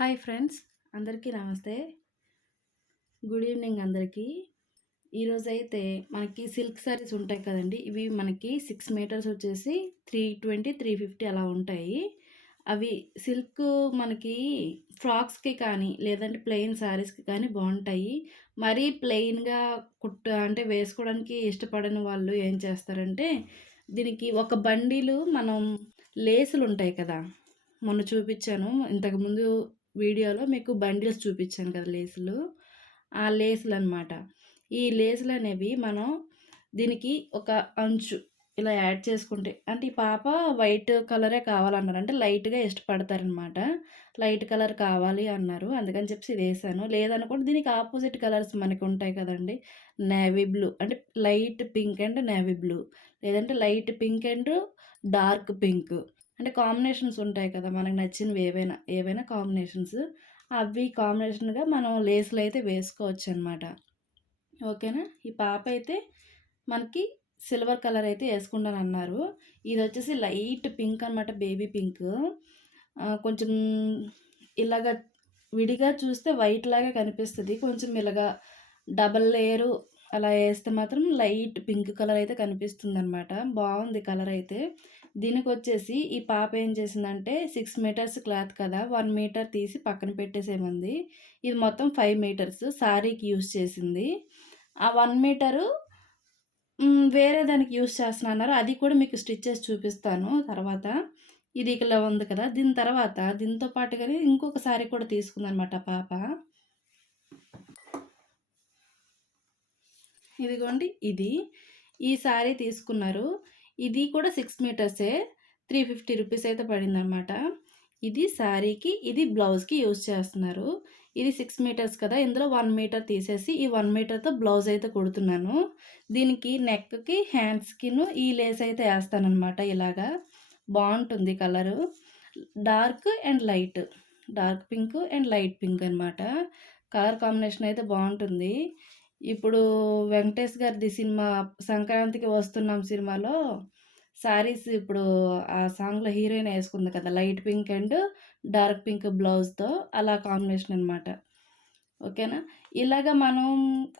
Hi friends, అందరికీ నమస్తే. Good evening అందరికీ. ఈరోజైతే మనకి సిల్క్ శారీస్ ఉంటాయి కదండీ! ఇవి మనకి 6 మీటర్స్ వచ్చేసి 320, 350 అలా ఉంటాయి. అవి సిల్క్ మనకి ఫ్రాక్స్‌కి కానీ, లేదంటే ప్లెయిన్ శారీస్‌కి కానీ బావుంటాయి. మరీ ప్లెయిన్‌గా అంటే వేసుకోవడానికి ఇష్టపడని వాళ్ళు ఏం చేస్తారంటే, దీనికి ఒక బండీలు మనం లేసులుంటాయి కదా! మొన్న చూపిచ్చాను. ఇంతకుముందు వీడియోలో మీకు బండిల్స్ చూపిచ్చాను కదా లేసులు. ఆ లేసులనమాట. ఈ లేసులనేవి మనం దీనికి ఒక అంచు ఇలా యాడ్ చేసుకుంటే అంటే ఈ పాప వైట్ కలరే కావాలన్నారు. అంటే లైట్‌గా ఇష్టపడతారనమాట. లైట్ కలర్ కావాలి అన్నారు. అందుకని చెప్పేసి ఇదేశాను. లేదనుకోండి దీనికి అపోజిట్ కలర్స్ మనకుంటాయి కదండీ! నేవీ బ్లూ అంటే light pink and navy blue. లేదంటే light pink and dark pink. అంటే కాంబినేషన్స్ ఉంటాయి కదా! మనకు నచ్చినవి ఏవైనా కాంబినేషన్స్. అవి కాంబినేషన్‌గా మనం లేసులైతే వేసుకోవచ్చనమాట. ఓకేనా? ఈ పాపైతే మనకి సిల్వర్ కలర్ అయితే యేసుకుంటానన్నారు. ఇదొచ్చేసి లైట్ పింక్ అనమాట. Baby pink. కొంచెం ఇలాగ విడిగా చూస్తే వైట్ లాగా కనిపిస్తది. కొంచెం ఇలాగా డబల్ లేయరు అలా యేస్తే మాత్రం లైట్ పింక్ కలర్ అయితే కనిపిస్తుందనమాట. బావుంది కలరైతే. దీనికొచ్చేసి ఈ పాప ఏం చేసిందంటే 6 మీటర్స్ క్లాత్ కదా! 1 మీటర్ తీసి పక్కన పెట్టేసేయమంది. ఇది మొత్తం 5 మీటర్స్ శారీకి యూజ్ చేసింది. ఆ 1 మీటరు వేరే దానికి యూజ్ చేస్తున్నా అన్నారు. అది కూడా మీకు స్టిచ్ చేసి చూపిస్తాను తర్వాత. ఇది ఇలా ఉంది కదా! దీని తర్వాత దీంతో పాటుగానే ఇంకొక శారీ కూడా తీసుకుందనమాట ఆ పాప. ఇదిగోండి ఇది. ఈ శారీ తీసుకున్నారు. ఇది కూడా 6 మీటర్సే. 350 రూపీస్ అయితే పడిందనమాట. ఇది శారీకి, ఇది బ్లౌజ్‌కి యూజ్ చేస్తున్నారు. ఇది 6 మీటర్స్ కదా! ఇందులో 1 మీటర్ తీసేసి, ఈ 1 మీటర్‌తో బ్లౌజ్ అయితే కుడుతున్నాను. దీనికి నెక్‌కి, హ్యాండ్స్‌కిను ఈ లేస్ అయితే ఏస్తాననమాట ఇలాగా. బావుంటుంది colour. Dark and light. Dark pink and light pink అనమాట. కలర్ కాంబినేషన్ అయితే బావుంటుంది. ఇప్పుడు 'వెంకటేష్' గారిది సినిమా 'సంక్రాంతికి వస్తున్నాం' సినిమాలో శారీస్ ఇప్పుడు ఆ సాంగ్‌లో హీరోయిన్ యేసుకుంది కదా! Light pink and dark pink బ్లౌజ్‌తో అలా కాంబినేషన్ అనమాట. ఓకేనా? ఇలాగ మనం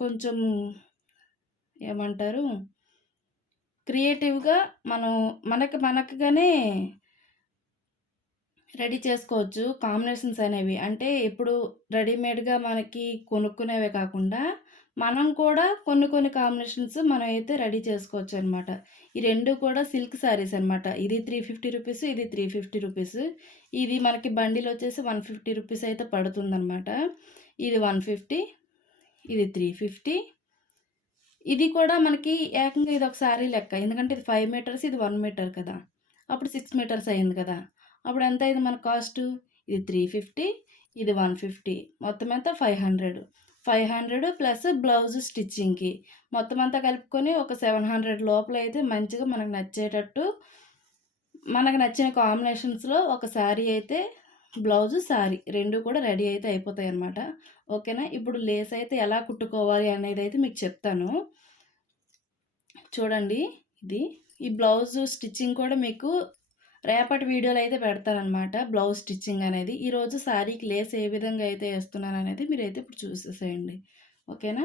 కొంచెం ఏమంటారు? క్రియేటివ్‌గా మనం మనకుగానే రెడీ చేసుకోవచ్చు కాంబినేషన్స్ అనేవి. అంటే ఇప్పుడు రెడీమేడ్‌గా మనకి కొనుక్కునేవే కాకుండా, మనం కూడా కొన్ని కాంబినేషన్స్ మనమైతే రెడీ చేసుకోవచ్చనమాట. ఈ 2 కూడా సిల్క్ శారీస్ అనమాట. ఇది 350 రూపీస్, ఇది 350 రూపీస్. ఇది మనకి బండిలొచ్చేసి 150 రూపీస్ అయితే పడుతుందనమాట. ఇది 150, ఇది 350. ఇది కూడా మనకి ఏకంగా ఇదొక శారీ లెక్క. ఎందుకంటే ఇది 5 మీటర్స్, ఇది 1 మీటర్ కదా! అప్పుడు 6 మీటర్స్ అయింది కదా! అప్పుడు ఎంతయింది మన కాస్టు? ఇది 350, ఇది 150 మొత్తం ఎంత 500. 500 ప్లస్ బ్లౌజ్ స్టిచ్చింగ్‌కి. మొత్తం అంతా కలుపుకొని ఒక 700 లోపలైతే మంచిగా మనకు నచ్చిన కాంబినేషన్స్‌లో ఒక శారీ అయితే బ్లౌజు, శారీ 2 కూడా రెడీ అయితే అయిపోతాయన్నమాట. ఓకేనా? ఇప్పుడు లేస్ అయితే ఎలా కుట్టుకోవాలి అనేదైతే మీకు చెప్తాను. చూడండి ఇది. ఈ బ్లౌజు స్టిచ్చింగ్ కూడా మీకు రేపటి వీడియోలో అయితే పెడతాననమాట. బ్లౌజ్ స్టిచ్చింగ్ అనేది. ఈరోజు శారీకి లేస్ ఏ విధంగా అయితే ఏస్తున్నాననేది మీరైతే ఇప్పుడు చూసేసేయండి. ఓకేనా?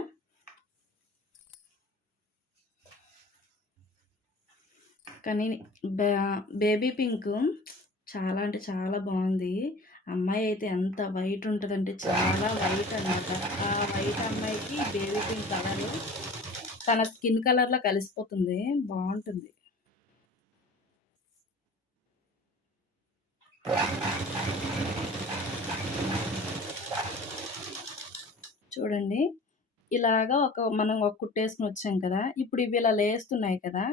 కానీ బా బేబీ పింకు చాలా అంటే చాలా బావుంది. అమ్మాయి అయితే ఎంత వైట్ ఉంటదంటే చాలా వైట్ అనమాట. ఆ వైట్ అమ్మాయికి బేబీ పింక్ కలరు తన స్కిన్ కలర్‌లో కలిసిపోతుంది. బావుంటుంది. చూడండి. ఇలాగా మనం ఒక కుట్టేసుకొనొచ్చాం కదా! ఇప్పుడు ఇవి ఇలా లేస్తున్నాయి కదా!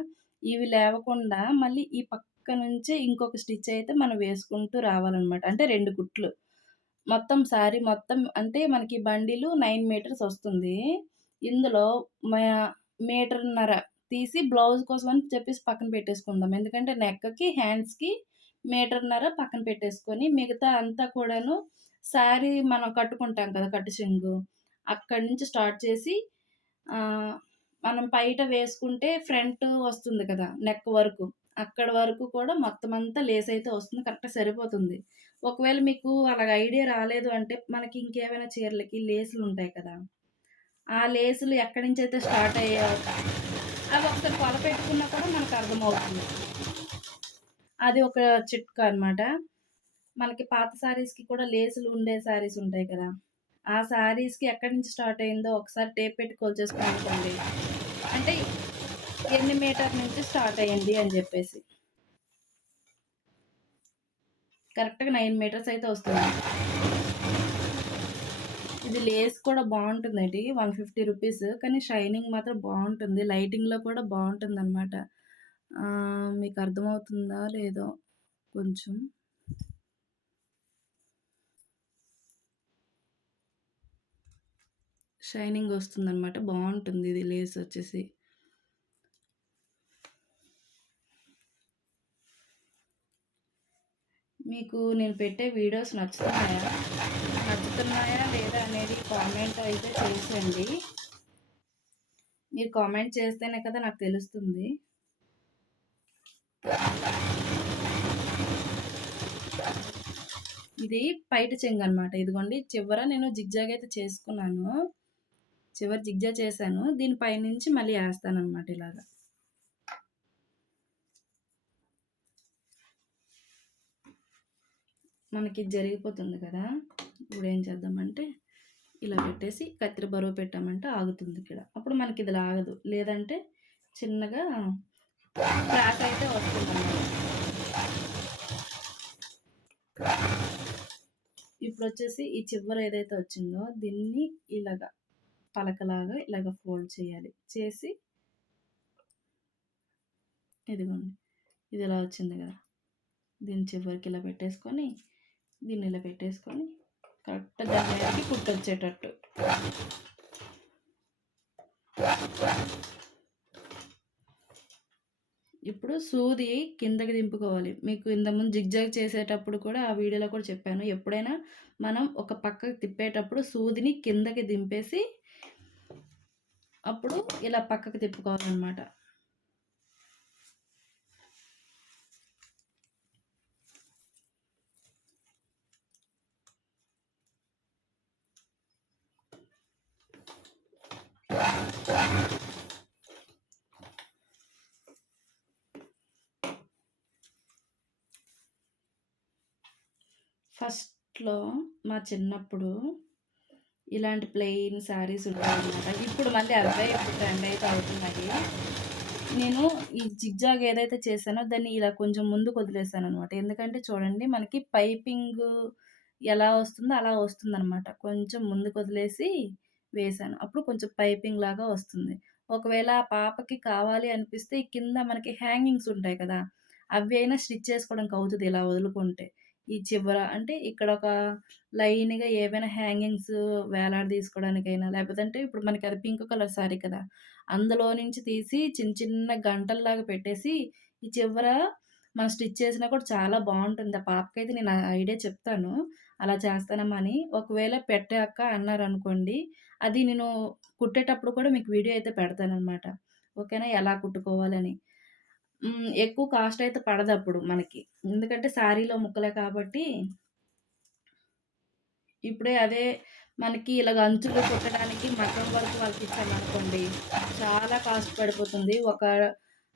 ఇవి లేవకుండా మళ్ళీ ఈ పక్క నుంచే ఇంకొక స్టిచ్ అయితే మనం వేసుకుంటూ రావాలనమాట. అంటే 2 కుట్లు. మొత్తం శారీ మొత్తం అంటే మనకి బండిలు 9 మీటర్స్ ఒస్తుంది. ఇందులో మ మీటర్‌న్నర తీసి బ్లౌజ్ కోసం అని చెప్పేసి పక్కన పెట్టేసుకుందాం. ఎందుకంటే నెక్‌కి, హ్యాండ్స్‌కి మీటర్‌న్నర పక్కన పెట్టేసుకొని మిగతా అంతా కూడాను శారీ మనం కట్టుకుంటాం కదా! కట్టు చెంగు. అక్కడి నుంచి స్టార్ట్ చేసి ఆహ్, మనం పైట వేసుకుంటే ఫ్రంట్ వస్తుంది కదా! నెక్ వరకు. అక్కడి వరకు కూడా మొత్తం అంతా లేస్ అయితే వస్తుంది. కరెక్ట్‌గా సరిపోతుంది. ఒకవేళ మీకు అలాగ ఐడియా రాలేదు అంటే, మనకి ఇంకేమైనా చీరలకి లేసులుంటాయి కదా! ఆ లేసులు ఎక్కడి నుంచైతే స్టార్ట్ అయ్యాయో అవి ఒకసారి కొలపెట్టుకున్నా కూడా మనకు అర్థమవుతుంది. అది ఒక చిట్కా అనమాట. మనకి పాత శారీస్‌కి కూడా లేసులు ఉండే శారీస్ ఉంటాయి కదా! ఆ శారీస్‌కి ఎక్కడి నుంచి స్టార్ట్ అయిందో ఒకసారి టేప్ పెట్టి కొలిచేసుకున్నామనుకోండి. అంటే ఎన్ని మీటర్ నుంచి స్టార్ట్ అయింది అని జెప్పేసి. కరెక్ట్‌గా 9 మీటర్స్ అయితే వస్తుంది. ఇది లేస్ కూడా బావుంటుందండి. రూ. 150 కానీ షైనింగ్ మాత్రం బావుంటుంది. లైటింగ్‌లో కూడా బావుంటుందనమాట. మీకు అర్థమవుతుందా లేదో కొంచెం. షైనింగ్ వస్తుందనమాట. బావుంటుంది ఇది లేస్ వచ్చేసి. మీకు నేను పెట్టే వీడియోస్ నచ్చుతున్నాయా? నచ్చుతున్నాయా లేదా అనేది కామెంట్ అయితే చేసేయండి. మీరు కామెంట్ చేస్తేనే కదా నాకు తెలుస్తుంది. ఇది పైట చెంగనమాట. ఇదిగోండి చివర నేను జిగ్‌జాగ్ అయితే చేసుకున్నాను. చివర జిగ్‌జాగ్ చేశాను. దీని పైనుంచి మళ్ళీ ఏస్తాననమాట ఇలాగ. మనకి జరిగిపోతుంది కదా! ఇప్పుడేం చేద్దామంటే, ఇలా పెట్టేసి కత్తెర బరువు పెట్టామంటే ఆగుతుందిక్కడ. అప్పుడు మనకిది లాగదు. లేదంటే చిన్నగా క్రాక్ అయితే వస్తుందనమాట. ఇప్పుడొచ్చేసి ఈ చివర ఏదైతే వచ్చిందో దీన్ని ఇలాగ పలకలాగా ఇలాగ ఫోల్డ్ చేయాలి. చేసి ఇదిగోండి. ఇది ఇలా వచ్చింది గదా! దీని చివరికి ఇలా పెట్టేసుకొని, దీన్ని ఇలా పెట్టేసుకొని కరెక్ట్ దాని మీదకి కుట్టొచ్చేటట్టు. ఇప్పుడు సూది కిందకి దింపుకోవాలి. మీకు ఇంతకుముందు జిగ్‌జాగ్ చేసేటప్పుడు కూడా ఆ వీడియోలో కూడా చెప్పాను. ఎప్పుడైనా మనం ఒక పక్కకి తిప్పేటప్పుడు సూదిని కిందకి దింపేసి, అప్పుడు ఇలా పక్కకి తిప్పుకోవాలనమాట. ఫస్ట్‌లో మా చిన్నప్పుడు ఇలాంటి ప్లెయిన్ శారీస్ ఉండేవన్నమాట. ఇప్పుడు మళ్ళీ అవే ఇప్పుడు ట్రెండ్ అయితే అవుతున్నాయి. నేను ఈ జిగ్‌జాగ్ ఏదైతే చేశానో దాన్ని ఇలా కొంచెం ముందుకు వదిలేసాననమాట. ఎందుకంటే చూడండి మనకి పైపింగు ఎలా వస్తుందో అలా వస్తుందనమాట. కొంచెం ముందుకొదిలేసి వేశాను. అప్పుడు కొంచెం పైపింగ్ లాగా వస్తుంది. ఒకవేళ ఆ పాపకి కావాలి అనిపిస్తే ఈ కింద మనకి హ్యాంగింగ్స్ ఉంటాయి కదా! అవి అయినా స్టిచ్ చేసుకోవడానికి అవుతది ఇలా వదులుకుంటే. ఈ చివర అంటే ఇక్కడొక లైన్‌గా ఏవైనా హ్యాంగింగ్స్ వేలాడదీసుకోవడానికైనా లేకపోతే ఇప్పుడు మనకి అది పింక్ కలర్ సారీ కదా! అందులో నుంచి తీసి చిన్న చిన్న గంటల్లాగా పెట్టేసి ఈ చివర మనం స్టిచ్ చేసినా కూడా చాలా బావుంటుంది. ఆ పాపకైతే నేను ఆ ఐడియా చెప్తాను. అలా చేస్తానమ్మా అని. ఒకవేళ పెట్టాక అన్నారనుకోండి, అది నేను కుట్టేటప్పుడు కూడా మీకు వీడియో అయితే పెడతాననమాట. ఓకేనా? ఎలా కుట్టుకోవాలని. ఎక్కువ కాస్ట్ అయితే పడదప్పుడు మనకి. ఎందుకంటే శారీలో ముక్కలే కాబట్టి ఇప్పుడే అదే మనకి ఇలాగ అంచులు కుట్టడానికి మగ్గం వర్క్ వాళ్ళకిచ్చామనుకోండి, చాలా కాస్ట్ పడిపోతుంది. ఒక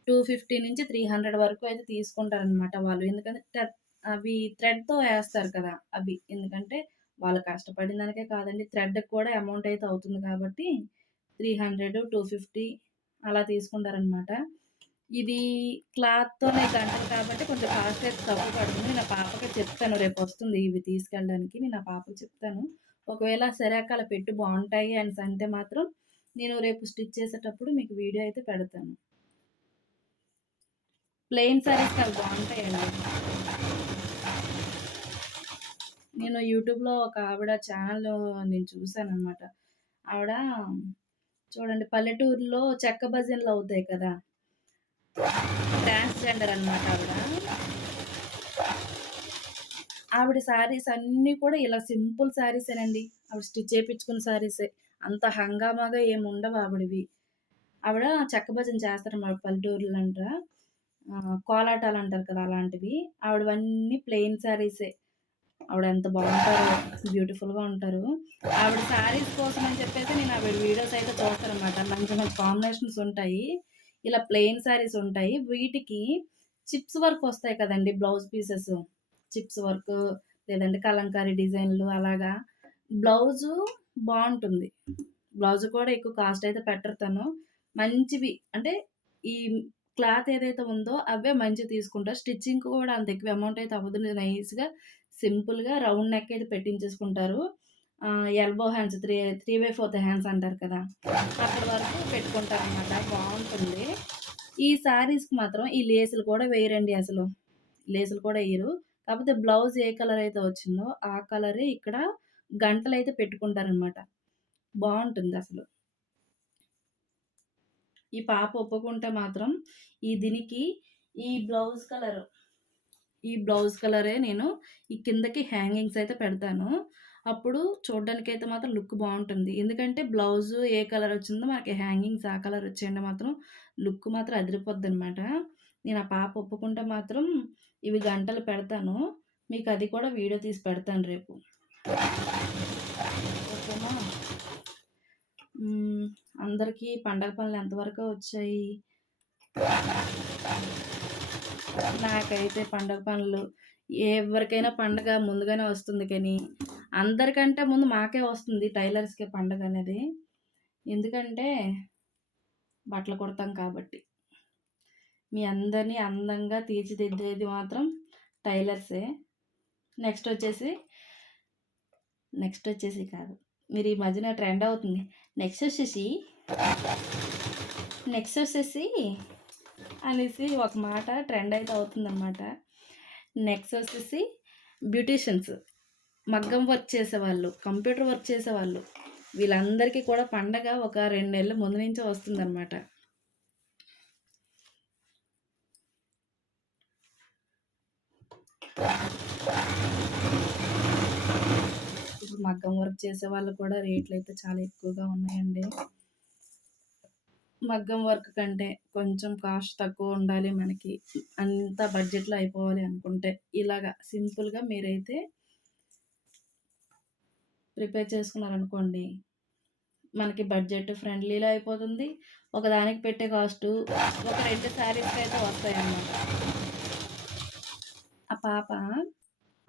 250-300 వరకు అయితే తీసుకుంటారనమాట వాళ్ళు. ఎందుకంటే అవి థ్రెడ్‌తో ఏస్తారు కదా! అవి. ఎందుకంటే వాళ్ళు కష్టపడిన దానికే కాదండి. థ్రెడ్‌కి కూడా అమౌంట్ అయితే అవుతుంది కాబట్టి 300, 250 అలా తీసుకుంటారనమాట. ఇది క్లాత్‌తోనే గంటలు కాబట్టి కొంచెం కాస్ట్ అయితే తక్కువ పడుతుంది. నేను ఆ పాపకి చెప్తాను రేపొస్తుంది ఇవి తీసుకెళ్ళడానికి. నేను ఆ పాపకి చెప్తాను. ఒకవేళ సరే అక్క అలా పెట్టు బావుంటాయి అనేసంటే మాత్రం నేను రేపు స్టిచ్ చేసేటప్పుడు మీకు వీడియో అయితే పెడతాను. ప్లెయిన్ శారీస్‌కి అవి బావుంటాయండి. నేను యూట్యూబ్‌లో ఒక ఆవిడ ఛానెల్ నేను చూసాననమాట. ఆవిడ చూడండి పల్లెటూరులో చెక్క భజనలవుతాయి కదా! ట్రాన్స్‌జెండర్ అనమాట ఆవిడ. ఆవిడ శారీస్ అన్నీ కూడా ఇలా సింపుల్ శారీసేనండి. ఆవిడ స్టిచ్ చేపిచ్చుకున్న శారీసే. అంత హంగామాగా ఏముండవు ఆవిడవి. ఆవిడ చెక్క భజన చేస్తారన్నమాట పల్లెటూర్లంట. కోలాటాలంటారు కదా! అలాంటివి. ఆవిడవన్నీ ప్లెయిన్ శారీసే. ఆవిడ ఎంత బాగుంటారో, బ్యూటిఫుల్గా ఉంటారు. ఆవిడ శారీస్ కోసం అని చెప్పేసి నేను ఆవిడ వీడియోస్ అయితే చూస్తానమాట. మంచి మంచి కాంబినేషన్స్ ఉంటాయి. ఇలా ప్లెయిన్ శారీస్ ఉంటాయి. వీటికి చిప్స్ వర్క్ వస్తాయి కదండి, బ్లౌజ్ పీసెస్, చిప్స్ వర్క్ లేదంటే కలంకారీ డిజైన్లు అలాగా. బ్లౌజు బాగుంటుంది. బ్లౌజ్ కూడా ఎక్కువ కాస్ట్ అయితే పెట్టరు తను. మంచివి అంటే ఈ క్లాత్ ఏదైతే ఉందో అవే మంచివి తీసుకుంటా. స్టిచ్చింగ్ కూడా అంత ఎక్కువ అమౌంట్ అయితే అవ్వదు. నైస్‌గా సింపుల్‌గా రౌండ్ నెక్ అయితే పెట్టించేసుకుంటారు. ఎల్బో హ్యాండ్స్ 3/4 హ్యాండ్స్ అంటారు కదా! అక్కడి వరకు పెట్టుకుంటారనమాట. బావుంటుంది. ఈ శారీస్‌కి మాత్రం ఈ లేసులు కూడా వేయరండి అసలు. లేసులు కూడా ఎయ్యరు. కాపోతే బ్లౌజ్ ఏ కలర్ అయితే వచ్చిందో ఆ కలరే ఇక్కడ గంటలైతే పెట్టుకుంటారనమాట. బావుంటుందసలు. ఈ పాప ఒప్పుకుంటే మాత్రం దీనికి ఈ బ్లౌజ్ కలరు, ఈ బ్లౌజ్ కలరే నేను ఈ కిందకి హ్యాంగింగ్స్ అయితే పెడతాను. అప్పుడు చూడ్డానికైతే మాత్రం లుక్ బావుంటుంది. ఎందుకంటే బ్లౌజు ఏ కలర్ వచ్చిందో మనకి హ్యాంగింగ్స్ ఆ కలర్ వచ్చేయండి మాత్రం లుక్ మాత్రం అదిరిపోద్దనమాట. నేను ఆ పాప ఒప్పుకుంటే మాత్రం ఇవి గంటలు పెడతాను. మీకు అది కూడా వీడియో తీసి పెడతాను రేపు. ఓకేనా? అందరికీ పండగ పనులు ఎంతవరకు వచ్చాయి? నాకైతే పండగ పనులు ఎవరికైనా పండగ ముందుగానే వస్తుంది కానీ, అందరికంటే ముందు మాకే వస్తుంది టైలర్స్‌కే పండగనేది. ఎందుకంటే బట్టలు కుడతాం కాబట్టి. మీ అందరిని అందంగా తీర్చిదిద్దేది మాత్రం టైలర్సే. నెక్స్ట్ వచ్చేసి కాదు. మీరు ఈ మధ్యన ట్రెండ్ అవుతుంది. నెక్స్ట్ వచ్చేసి అనేసి ఒక మాట ట్రెండ్ అయితే అవుతుందనమాట. నెక్స్ట్ వచ్చేసి బ్యూటీషియన్స్, మగ్గం వర్క్ చేసేవాళ్ళు, కంప్యూటర్ వర్క్ చేసేవాళ్ళు, వీళ్ళందరికీ కూడా పండగ ఒక 2 నెలల ముందు నుంచే వస్తుందనమాట. ఇప్పుడు మగ్గం వర్క్ చేసే వాళ్ళు కూడా రేట్లు అయితే చాలా ఎక్కువగా ఉన్నాయండి. మగ్గం వర్క్ కంటే కొంచెం కాస్ట్ తక్కువ ఉండాలి మనకి, అంత బడ్జెట్‌లో అయిపోవాలి అనుకుంటే ఇలాగా సింపుల్‌గా మీరైతే ప్రిపేర్ చేసుకున్నారనుకోండి, మనకి బడ్జెట్ ఫ్రెండ్లీలో అయిపోతుంది. ఒకదానికి పెట్టే కాస్టు ఒక 2 శారీస్‌కి అయితే వస్తాయన్నమాట. ఆ పాప,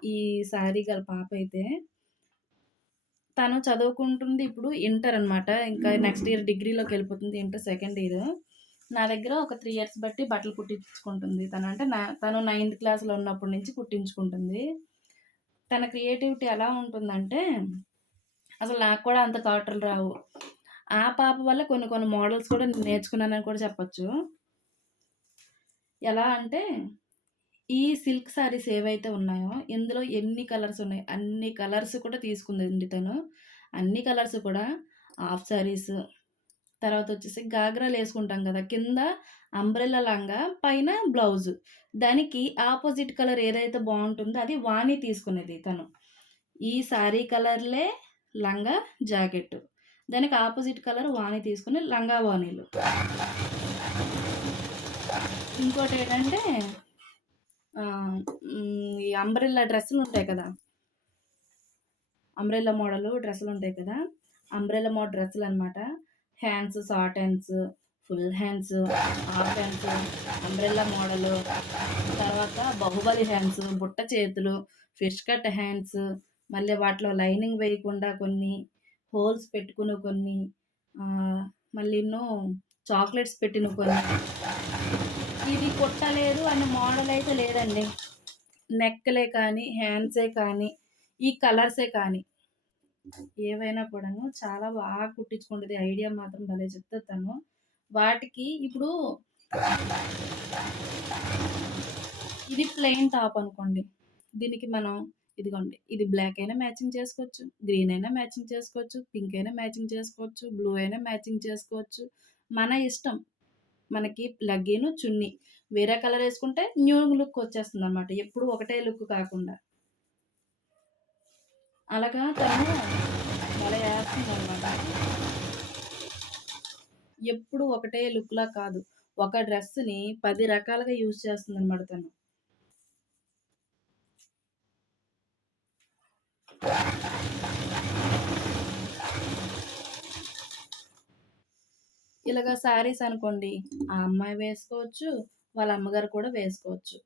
ఈ శారీ గల పాప అయితే తను చదువుకుంటుంది ఇప్పుడు ఇంటర్ అనమాట. ఇంకా నెక్స్ట్ ఇయర్ డిగ్రీలోకెళ్ళిపోతుంది. Inter second year. నా దగ్గర ఒక 3 ఇయర్స్ బట్టి బట్టలు కుట్టించుకుంటుంది తను. అంటే తను 9థ్ క్లాస్‌లో ఉన్నప్పటి నుంచి కుట్టించుకుంటుంది. తన క్రియేటివిటీ ఎలా ఉంటుందంటే, అసలు నాకు కూడా అంత థాటులు రావు. ఆ పాప వల్ల కొన్ని కొన్ని మోడల్స్ కూడా నేర్చుకున్నానని కూడా చెప్పొచ్చు. ఎలా అంటే, ఈ సిల్క్ శారీస్ ఏవైతే ఉన్నాయో, ఇందులో ఎన్ని కలర్స్ ఉన్నాయి, అన్ని కలర్స్ కూడా తీసుకుందండి తను. అన్ని కలర్స్ కూడా హాఫ్ శారీస్, తర్వాత వచ్చేసి గాగ్రాలేసుకుంటాం కదా! కింద అంబ్రెల్లా లంగా, పైన బ్లౌజు. దానికి ఆపోజిట్ కలర్ ఏదైతే బావుంటుందో అది వాణి తీసుకునేది తను. ఈ శారీ కలర్‌లే లంగా, జాకెట్టు. దానికి ఆపోజిట్ కలర్ వాణి తీసుకొని లంగా ఓణీలు. ఇంకోటేంటంటే ఈ అంబ్రెల్లా డ్రెస్సులుంటాయి కదా! అంబ్రెల్లా మోడలు డ్రెస్సులుంటాయి కదా! అంబ్రెల్లా మోడల్ డ్రెస్సులనమాట. Hands, short hands, full hands, half hands, umbrella model, తర్వాత బాహుబలి హ్యాండ్స్, బుట్ట చేతులు, ఫిష్ కట్ హ్యాండ్స్, మళ్ళీ వాటిలో లైనింగ్ వేయకుండా కొన్ని, హోల్స్ పెట్టుకుని కొన్ని, మళ్ళీను చాక్లెట్స్ పెట్టిన కొన్ని. ఇది కుట్టలేదు అనే మోడల్ అయితే లేదండి. నెక్‌లే కానీ, హ్యాండ్సే కానీ, ఈ కలర్సే కానీ, ఏవైనా కూడాను చాలా బాగా కుట్టించుకుంటది. ఐడియా మాత్రం భలే చెప్తది తను. వాటికి ఇప్పుడు ఇది ప్లెయిన్ టాప్ అనుకోండి. దీనికి మనం ఇదిగోండి, ఇది బ్లాక్ అయినా మ్యాచింగ్ చేసుకోవచ్చు, గ్రీన్ అయినా మ్యాచింగ్ చేసుకోవచ్చు, పింక్ అయినా మ్యాచింగ్ చేసుకోవచ్చు, బ్లూ అయినా మ్యాచింగ్ చేసుకోవచ్చు. మన ఇష్టం. మనకి లెగ్గిను, చున్నీ వేరే కలర్ ఏసుకుంటే న్యూ లుక్ వచ్చేస్తుందనమాట. ఎప్పుడు ఒకటే లుక్ కాకుండా. అలాగా తను భలే ఏస్తుందనమాట. ఎప్పుడు ఒకటే లుక్‌లా కాదు. ఒక డ్రెస్‌ని 10 రకాలుగా యూజ్ చేస్తుందనమాట తను. ఇలాగ శారీస్ అనుకోండి, ఆ అమ్మాయి వేసుకోవచ్చు, వాళ్ళ అమ్మగారు కూడా వేసుకోవచ్చు.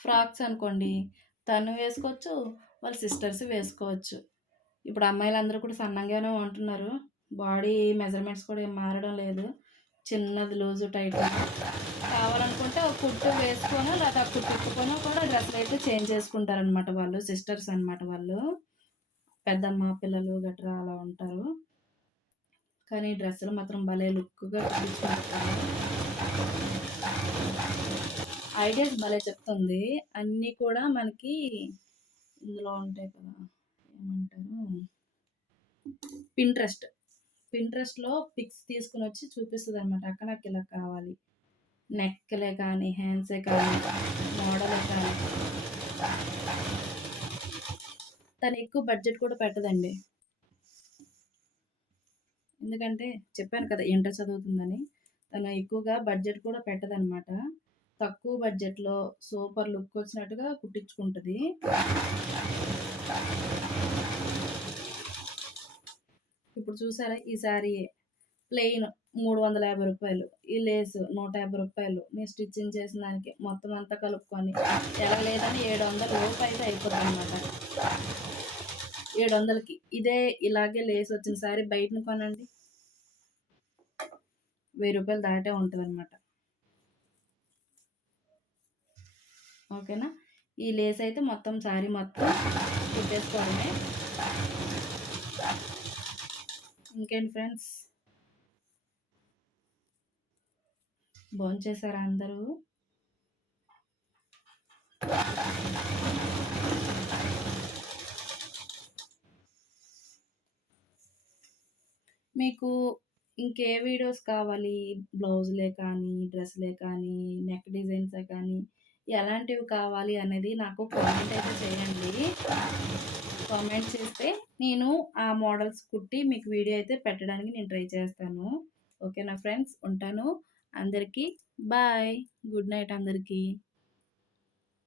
ఫ్రాక్స్ అనుకోండి, తను వేసుకోవచ్చు, వాళ్ళ సిస్టర్స్ వేసుకోవచ్చు. ఇప్పుడు అమ్మాయిలందరూ కూడా సన్నంగానే ఉంటున్నారు. బాడీ మెజర్‌మెంట్స్ కూడా ఏం మారడం లేదు. చిన్నది లూజు, టైట్ కావాలనుకుంటే ఒక కుట్టు వేసుకోనో లేదా కుట్టు ఇప్పుకొనో కూడా డ్రెస్‌లయితే చేంజ్ చేసుకుంటారనమాట వాళ్ళు. సిస్టర్స్ అనమాట వాళ్ళు. పెద్దమ్మ పిల్లలు గట్రా అలా ఉంటారు. కానీ డ్రెస్సులు మాత్రం భలే లుక్‌గా కుట్టించుకుంటారు. ఐడియాస్ భలే చెప్తుంది. అన్నీ కూడా మనకి ఇందులో ఉంటాయి కదా! ఏమంటారు? పింట్రెస్ట్. పింట్రెస్ట్‌లో పిక్స్ తీసుకొనొచ్చి చూపిస్తదనమాట. అక్క నాకిలా కావాలి. నెక్‌లే కానీ, హ్యాండ్సే కానీ, మోడలే కానీ. తను ఎక్కువ బడ్జెట్ కూడా పెట్టదండి. ఎందుకంటే చెప్పాను కదా! ఇంటర్ చదువుతుందని. తను ఎక్కువగా బడ్జెట్ కూడా పెట్టదనమాట. తక్కువ బడ్జెట్‌లో సూపర్ లుక్కొచ్చినట్టుగా కుట్టించుకుంటది. ఇప్పుడు చూసారా ఈ శారీయే ప్లెయిన్ రూ. 350. ఈ లేసు రూ. 150. నేను స్టిచ్చింగ్ చేసిన దానికి మొత్తం అంతా కలుపుకొని ఎలా లేదని 700 లోపు అయితే అయిపోద్దనమాట. 700కి ఇదే ఇలాగే లేస్ వచ్చిన శారీ బయటన కొనండి. రూ. 1000 దాటే ఉంటదనమాట. ఓకేనా? ఈ లేస్ అయితే మొత్తం శారీ మొత్తం కుట్టేసుకోవడమే. ఇంకేంటి ఫ్రెండ్స్? భోంచేసారా అందరూ? మీకు ఇంకే వీడియోస్ కావాలి? బ్లౌజులే కానీ, డ్రెస్‌లే కానీ, నెక్ డిజైన్సే కానీ, ఎలాంటివి కావాలి అనేది నాకు కామెంట్ అయితే చేయండి. కామెంట్ చేస్తే నేను ఆ మోడల్స్ కుట్టి మీకు వీడియో అయితే పెట్టడానికి నేను ట్రై చేస్తాను. ఓకేనా ఫ్రెండ్స్? ఉంటాను. అందరికీ బాయ్. గుడ్ నైట్ అందరికీ.